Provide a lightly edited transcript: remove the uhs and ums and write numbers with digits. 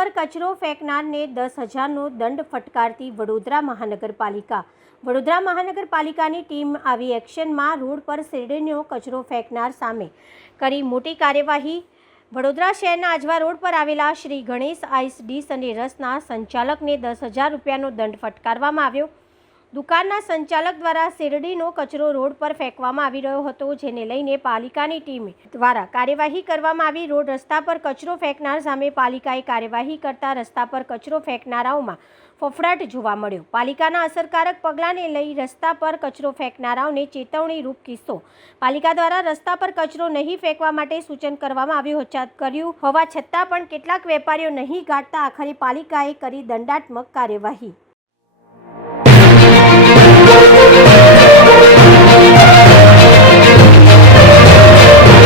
પર કચરો ફેંકનારને 10,000નો દંડ ફટકારતી વડોદરા મહાનગરપાલિકા. વડોદરા મહાનગરપાલિકાની ટીમ આવી એક્શનમાં. રોડ પર શેરડીનો કચરો ફેંકનાર સામે કરી મોટી કાર્યવાહી. વડોદરા શહેરના આજવા રોડ પર આવેલા શ્રી ગણેશ આઈસ ડીશ અને રસના સંચાલકને 10,000 રૂપિયાનો દંડ ફટકારવામાં આવ્યો. દુકાનના સંચાલક દ્વારા શેરડીનો કચરો રોડ પર ફેંકવામાં આવી રહ્યો હતો, જેને લઈને પાલિકાની ટીમ દ્વારા કાર્યવાહી કરવામાં આવી. રોડ રસ્તા પર કચરો ફેંકનાર સામે પાલિકાએ કાર્યવાહી કરતા રસ્તા પર કચરો ફેંકનારાઓમાં ફફડાટ જોવા મળ્યો. પાલિકાના અસરકારક પગલાંને લઈ રસ્તા પર કચરો ફેંકનારાઓને ચેતવણી રૂપ કિસ્સો. પાલિકા દ્વારા રસ્તા પર કચરો નહીં ફેંકવા માટે સૂચન કરવામાં કર્યું હોવા છતાં પણ કેટલાક વેપારીઓ નહીં ગાંઠતા આખરે પાલિકાએ કરી દંડાત્મક કાર્યવાહી.